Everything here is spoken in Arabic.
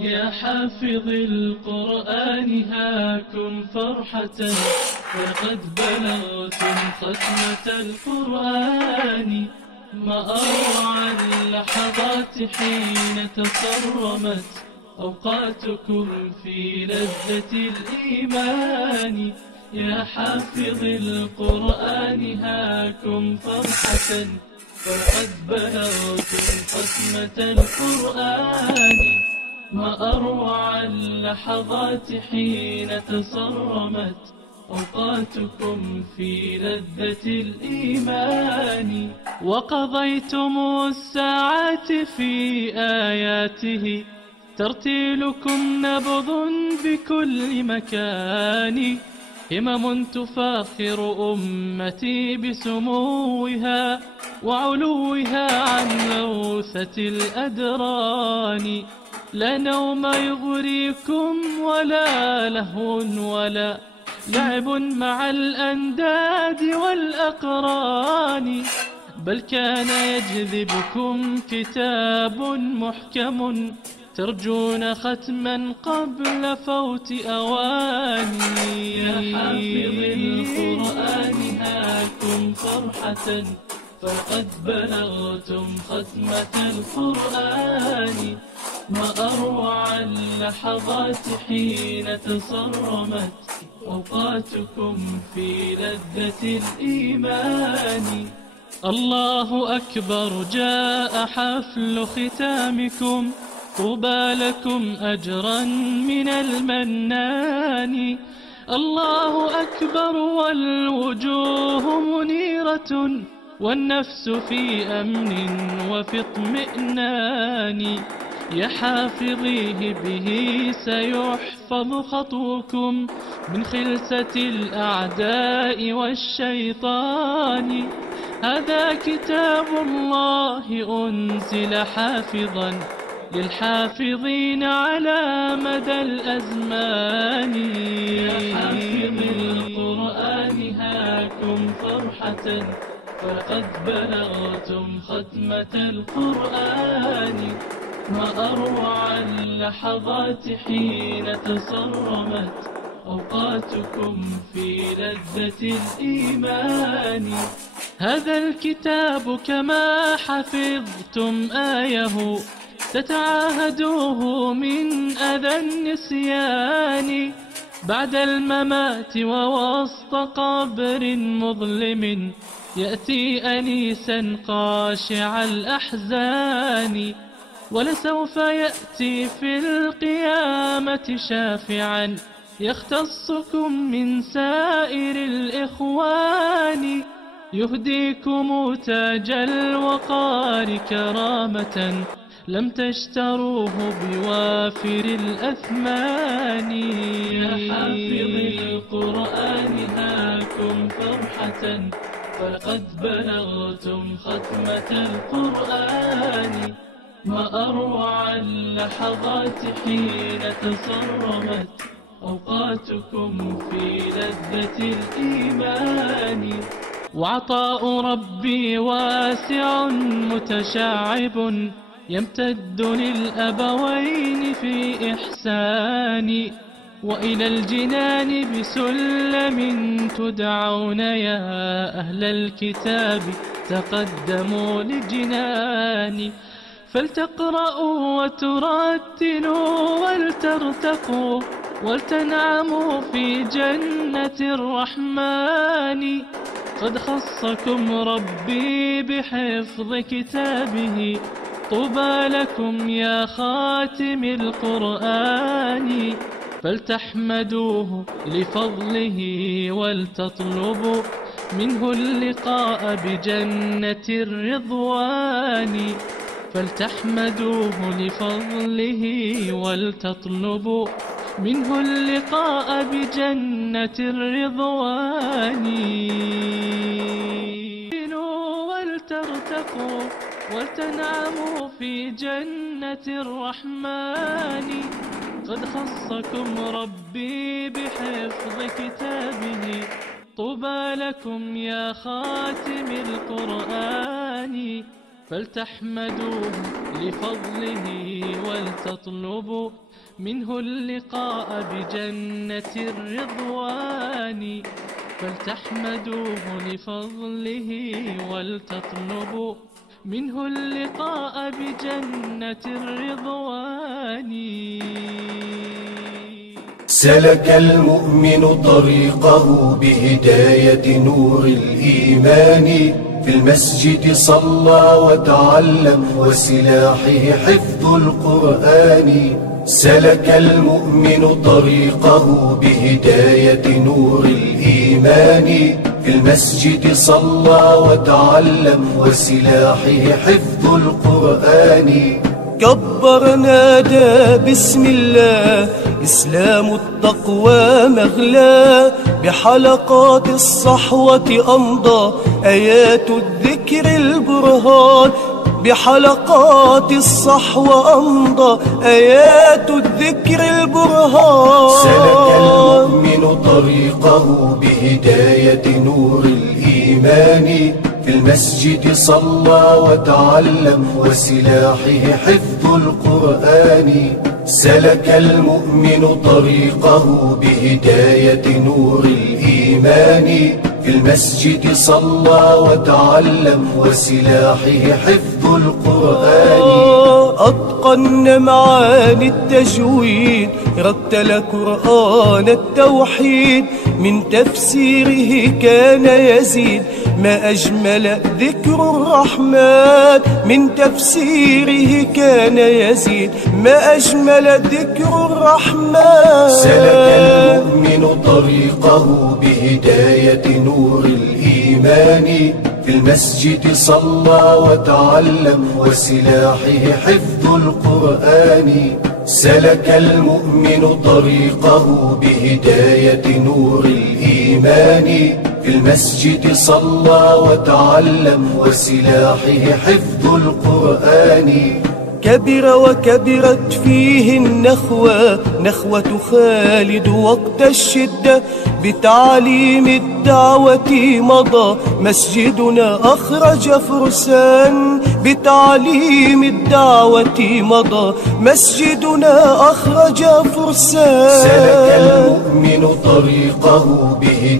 يا حافظ القرآن هاكم فرحة، فقد بلغتم ختمة القرآن. ما أروع اللحظات حين تصرمت أوقاتكم في لذة الإيمان. يا حافظ القرآن هاكم فرحة، فقد بلغتم ختمة القرآن. ما أروع اللحظات حين تصرمت أوقاتكم في لذة الإيمان. وقضيتم الساعات في آياته، ترتيلكم نبض بكل مكان. همم تفاخر أمتي بسموها وعلوها عن لوثة الأدران. لا نوم يغريكم ولا لهو ولا لعب مع الأنداد والأقران، بل كان يجذبكم كتاب محكم ترجون ختما قبل فوت أواني. يا حافظ القرآن هاكم فرحة، فقد بلغتم ختمة القرآن. ما أروع اللحظات حين تصرمت أوقاتكم في لذة الإيمان. الله أكبر جاء حفل ختامكم، طوبى لكم أجرا من المنان. الله أكبر والوجوه منيرة، والنفس في أمن وفي اطمئنان. يا حافظيه به سيحفظ خطوكم من خلسة الأعداء والشيطان. هذا كتاب الله أنزل حافظا للحافظين على مدى الأزمان. يا حافظ القرآن هاكم فرحة، فقد بلغتم ختمة القرآن. ما أروع اللحظات حين تصرمت أوقاتكم في لذة الإيمان. هذا الكتاب كما حفظتم آيه، تتعاهدوه من أذى النسيان. بعد الممات ووسط قبر مظلم، يأتي أنيسا قاشع الأحزان. ولسوف يأتي في القيامة شافعا، يختصكم من سائر الإخوان. يهديكم تاج الوقار كرامة، لم تشتروه بوافر الأثمان. يا حافظ القرآن هاكم فرحة، فقد بلغتم ختمة القرآن. ما أروع اللحظات حين تصرمت أوقاتكم في لذة الإيمان. وعطاء ربي واسع متشعب، يمتد للأبوين في إحسان. وإلى الجنان بسلم تدعون، يا أهل الكتاب تقدموا للجنان. فلتقرأوا وترتلوا ولترتقوا، ولتنعموا في جنة الرحمن. قد خصكم ربي بحفظ كتابه، طوبى لكم يا خاتم القرآن. فلتحمدوه لفضله ولتطلبوا منه اللقاء بجنة الرضوان. فلتحمدوه لفضله ولتطلبوا منه اللقاء بجنة الرضوان. ولترتقوا ولتنعموا في جنة الرحمن. قد خصكم ربي بحفظ كتابه، طوبى لكم يا خاتم القرآن. فلتحمدوه لفضله ولتطلبوا منه اللقاء بجنة الرضوان. فلتحمدوه لفضله ولتطلبوا منه اللقاء بجنة الرضوان. سلك المؤمن طريقه بهداية نور الإيمان، في المسجد صلى وتعلم وسلاحه حفظ القرآن. سلك المؤمن طريقه بهداية نور الإيمان، في المسجد صلى وتعلم وسلاحه حفظ القرآن. كبر نادى بسم الله، إسلام التقوى مغلى، بحلقات الصحوة أمضى آيات الذكر البرهان. بحلقات الصحوة أمضى آيات الذكر البرهان. سلك المؤمن طريقه بهداية نور الإيمان، في المسجد صلى وتعلم وسلاحه حفظ القرآن. سلك المؤمن طريقه بهداية نور الإيمان، في المسجد صلى وتعلم وسلاحه حفظ القرآن. أتقن معاني التجويد، رتل قرآن التوحيد، من تفسيره كان يزيد ما أجمل ذكر الرحمن. من تفسيره كان يزيد ما أجمل ذكر الرحمن. سلك المؤمن طريقه بهداية نور الإيمان، في المسجد صلى وتعلم وسلاحه حفظ القرآن. سلك المؤمن طريقه بهداية نور الإيمان، في المسجد صلى وتعلم وسلاحه حفظ القرآن. كبر وكبرت فيه النخوة، نخوة خالد وقت الشدة، بتعليم الدعوة مضى مسجدنا أخرج فرسان. بتعليم الدعوة مضى مسجدنا أخرج فرسان. سلك المؤمن طريقه بهداية